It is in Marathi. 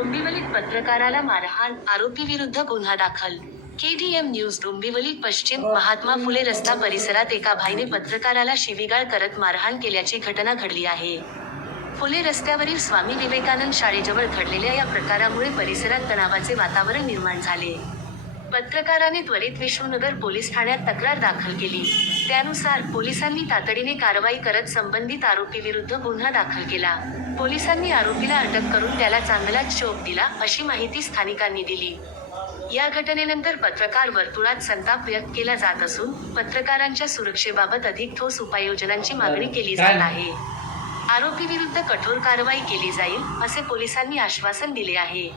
डोंबिवलीत पत्रकाराला मारहाण आरोपी विरुद्ध गुन्हा दाखल. केडीएम न्यूज डोंबिवली पश्चिम महात्मा फुले रस्ता परिसरात एका भाईने पत्रकाराला शिवीगाळ करत मारहाण केल्याची घटना घडली आहे. फुले रस्त्यावरील स्वामी विवेकानंद शाळेजवळ घडलेल्या या प्रकारामुळे परिसरात तणावाचे वातावरण निर्माण झाले. पत्रकाराने त्वरित विष्णुनगर पोलीस ठाण्यात तक्रार दाखल केली. त्यानुसार पोलिसांनी तातडीने कारवाई करत संबंधित आरोपी विरुद्ध गुन्हा दाखल केला. पोलिसांनी आरोपीला अटक करून त्याला चांगलाच शोक दिला अशी माहिती स्थानिकांनी दिली. या घटनेनंतर पत्रकार वर्तुळात संताप व्यक्त केला जात असून पत्रकारांच्या सुरक्षेबाबत अधिक ठोस उपाययोजनांची मागणी केली जात आहे. आरोपी विरुद्ध कठोर कारवाई केली जाईल असे पोलिसांनी आश्वासन दिले आहे.